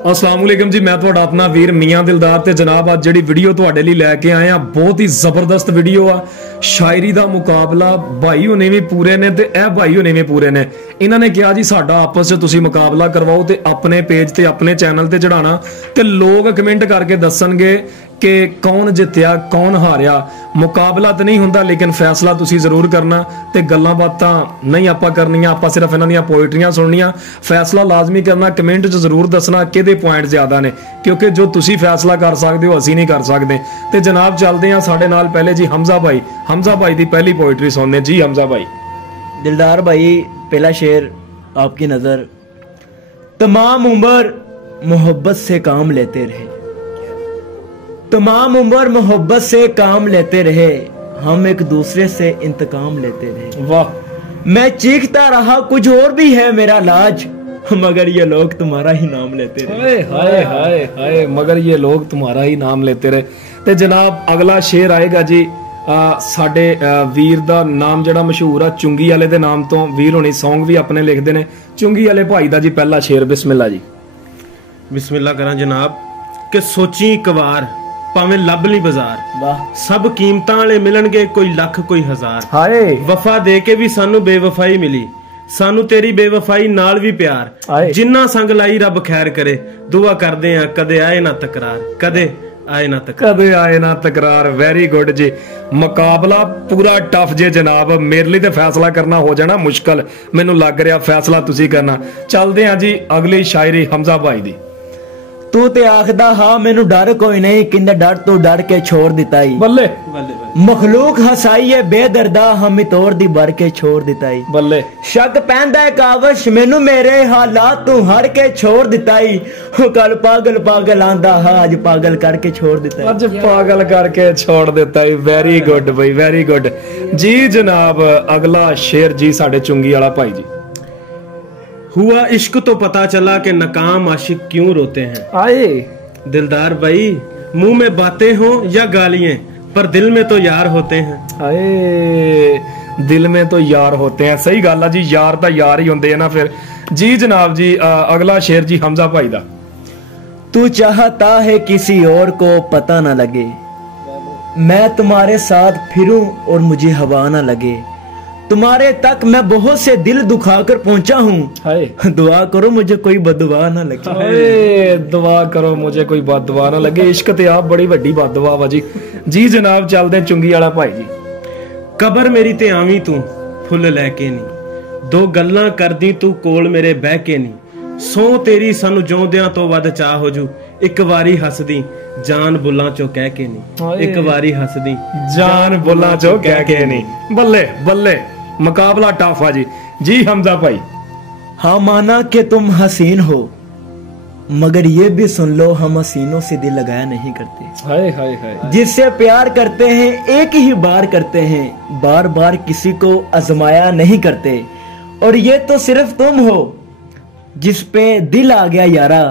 अस्सलाम वालेकुम जी, मैं ਤੁਹਾਡਾ अपना वीर मियां दिलदार ਤੇ जनाब ਅੱਜ ਜਿਹੜੀ ਵੀਡੀਓ ਤੁਹਾਡੇ ਲਈ ਲੈ ਕੇ ਆਏ ਆ ਬਹੁਤ ਹੀ ਜ਼ਬਰਦਸਤ ਵੀਡੀਓ ਆ। ਸ਼ਾਇਰੀ ਦਾ ਮੁਕਾਬਲਾ ਭਾਈ ਹੁਣੇ ਵੀ ਪੂਰੇ ਨੇ ਤੇ ਇਹ ਭਾਈ ਹੁਣੇ ਵੀ ਪੂਰੇ ਨੇ। ਇਹਨਾਂ ਨੇ ਕਿਹਾ ਜੀ ਸਾਡਾ ਆਪਸ ਵਿੱਚ ਤੁਸੀਂ ਮੁਕਾਬਲਾ ਕਰਵਾਓ ਤੇ ਆਪਣੇ ਪੇਜ ਤੇ ਆਪਣੇ ਚੈਨਲ ਤੇ ਚੜਾਣਾ ਤੇ ਲੋਕ ਕਮੈਂਟ ਕਰਕੇ ਦੱਸਣਗੇ कि कौन जितया कौन हारिया। मुकाबला तो नहीं हुंदा लेकिन फैसला तुसी जरूर करना ते गल्लां बातां नहीं आपां करनियां, आपां सिर्फ इन्हां दियां पोइट्रियां सुननियां। फैसला लाजमी करना, कमेंट च जरूर दसना किहदे पॉइंट ज्यादा ने, क्योंकि जो तुसी फैसला कर सकदे हो असीं नहीं कर सकदे। ते जनाब चलदे हां साडे नाल पहले जी हमजा भाई दी पहली पोइट्री सुनने जी। हमजा भाई। दिलदार भाई, पहला शेर आपकी नजर। तमाम उम्र मोहब्बत से काम लेते रहे, तमाम उम्र मोहब्बत से काम लेते रहे, हम एक दूसरे से इंतकाम लेते रहे। वाह। मैं चीखता रहा कुछ और भी है मेरा लाज, मगर ये लोग तुम्हारा ही नाम लेते रहे। हाय हाय हाय, मगर ये लोग तुम्हारा ही नाम लेते रहे। ते जनाब अगला शेर आएगा जी साडे वीर दा नाम जड़ा मशहूर आ चुंगी वाले दे नाम तो वीर होनी सॉन्ग भी अपने लिखते ने। चुंगी वाले भाई दा जी पहला शेर। बिस्मिल्लाह जी। बिस्मिल्लाह करा जनाब कि सोची एक वार ਭਾਵੇਂ ਲੱਭ ਲਈ ਬਾਜ਼ਾਰ। ਵਾਹ। ਸਭ ਕੀਮਤਾਂ ਵਾਲੇ ਮਿਲਣਗੇ, ਕੋਈ ਲੱਖ ਕੋਈ ਹਜ਼ਾਰ। ਹਾਏ। ਵਫਾ ਦੇ ਕੇ ਵੀ ਸਾਨੂੰ ਬੇਵਫਾਈ ਮਿਲੀ, ਸਾਨੂੰ ਤੇਰੀ ਬੇਵਫਾਈ ਨਾਲ ਵੀ ਪਿਆਰ। ਜਿੰਨਾ ਸੰਗ ਲਾਈ ਰੱਬ ਖੈਰ ਕਰੇ, ਦੁਆ ਕਰਦੇ ਆ ਕਦੇ ਆਏ ਨਾ ਤਕਰਾਰ, ਕਦੇ ਆਏ ਨਾ ਤਕਰਾਰ, ਕਦੇ ਆਏ ਨਾ ਤਕਰਾਰ। ਵੈਰੀ ਗੁੱਡ ਜੀ। ਮੁਕਾਬਲਾ ਪੂਰਾ ਟਫ ਜੇ ਜਨਾਬ, ਮੇਰੇ ਲਈ ਤੇ ਫੈਸਲਾ ਕਰਨਾ ਹੋ ਜਾਣਾ ਮੁਸ਼ਕਲ। ਮੈਨੂੰ ਲੱਗ ਰਿਹਾ ਫੈਸਲਾ ਤੁਸੀਂ ਕਰਨਾ। ਚੱਲਦੇ ਆ ਜੀ ਅਗਲੀ ਸ਼ਾਇਰੀ हमजा भाई ਦੀ। तू ते आखदा हा मैनू डर कोई नहीं, किन्ने डर तू डर के छोड़ दिता ही। बल्ले मखलूक हसाई है बेदर्दा, हम तोड़ दी भर के छोड़ दिता ही। बल्ले शक पैंदा है कावश मैनू मेरे हालात तू हर के छोड़ दिता ही। कल पागल पागल आंदा हा, आज पागल करके छोड़ दिता ही। आज पागल करके छोड़ देता है। वेरी गुड भाई, वेरी गुड जी। जनाब अगला शेर जी साडे चुंगी वाला भाई जी। हुआ इश्क तो पता चला कि नकाम आशिक क्यों रोते हैं। आए दिलदार भाई, मुंह में बातें हो या गालियां, पर दिल में तो यार होते हैं। आए दिल में तो यार होते हैं। सही गल है जी, यार तो यार ही होंदे हैं ना फिर जी। जनाब जी अगला शेर जी हमजा भाई दा। तू चाहता है किसी और को पता ना लगे, मैं तुम्हारे साथ फिरूं और मुझे हवा ना लगे। तुम्हारे तक मैं बहुत से दिल दुखाकर पहुंचा हूँ, दुआ करो मुझे कोई बददुआ ना लगे। दुआ करो मुझे कोई बददुआ ना लगे। इश्क ते आप बड़ी वड्डी बददुआ वा जी। जी जनाब चलदे चुंगी वाला भाई जी। कबर मेरी ते आवी तू फुल लैके नहीं, दो गल्लां करदी तू कोल मेरे बह के नहीं। सो तेरी सानू जोंदियां तो वध चाह हो जू, एक वारी हसदी जान बुल्लां चो कह के नहीं, एक वारी हसदी जान बुल्लां चो कह के नहीं। बल्ले बल्ले, मुकाबला टफ है जी। जी हमजा भाई। हाँ माना कि तुम हसीन हो, मगर ये भी सुन लो हम हसीनों से दिल लगाया नहीं करते। हाय हाय हाय। जिससे प्यार करते हैं एक ही बार करते हैं, बार बार किसी को आजमाया नहीं करते। और ये तो सिर्फ तुम हो जिस पे दिल आ गया यारा,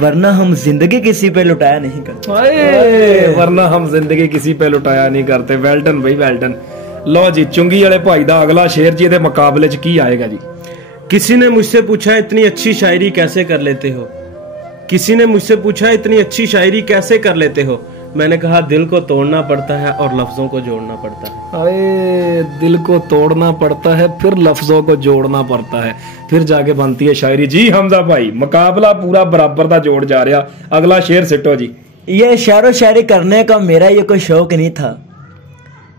वरना हम जिंदगी किसी पे लुटाया नहीं करते। वरना हम जिंदगी किसी पे लुटाया नहीं करते। वेल्डन भाई वेल्डन। लो जी चुंगी वाले भाई दा अगला शेर जी दे मुकाबले च की आएगा जी। किसी ने मुझसे पूछा इतनी अच्छी शायरी कैसे कर लेते हो, किसी ने मुझसे पूछा इतनी अच्छी शायरी कैसे कर लेते हो। मैंने कहा दिल को तोड़ना पड़ता है और लफ्जों को जोड़ना पड़ता है। अरे दिल को तोड़ना पड़ता है फिर लफ्जों को जोड़ना पड़ता है, फिर जाके बनती है शायरी। जी हमजा भाई मुकाबला पूरा बराबर दा जोड़ जा रहा। अगला शेर सिटो जी। ये शायरो शायरी करने का मेरा ये कोई शौक नहीं था,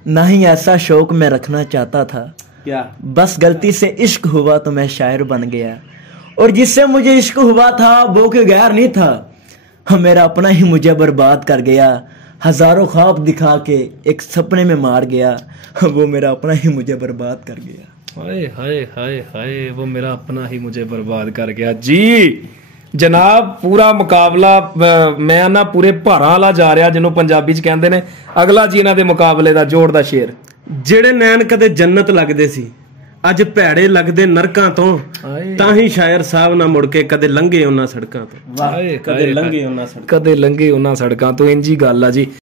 ना ही ऐसा शौक मैं रखना चाहता था। क्या बस गलती से इश्क हुआ तो मैं शायर बन गया, और जिससे मुझे इश्क हुआ था वो कोई गैर नहीं था, मेरा अपना ही मुझे बर्बाद कर गया। हजारों ख्वाब दिखा के एक सपने में मार गया, वो मेरा अपना ही मुझे बर्बाद कर गया। हाय हाय हाय हाय, वो मेरा अपना ही मुझे बर्बाद कर गया। जी जनाब पूरा मुकाबला मैं ना पूरे भारां वाला जा रहा, जिन्होंने पंजाबी च कहंदे ने। अगला जी इन्हां दे मुकाबले दा जोड़ दा शेर। ਜਿਹੜੇ ਨੈਣ ਕਦੇ ਜੰਨਤ ਲੱਗਦੇ ਸੀ ਅੱਜ ਭੈੜੇ ਲੱਗਦੇ ਨਰਕਾਂ ਤੋਂ, ਤਾਂ ਹੀ ਸ਼ਾਇਰ ਸਾਹਿਬ ਨਾ ਮੁੜ ਕੇ ਕਦੇ ਲੰਘੇ ਉਹਨਾਂ ਸੜਕਾਂ ਤੋਂ। ਕਦੇ ਲੰਘੇ ਉਹਨਾਂ ਸੜਕਾਂ ਤੋਂ। ਇੰਜੀ ਗੱਲ ਆ ਜੀ।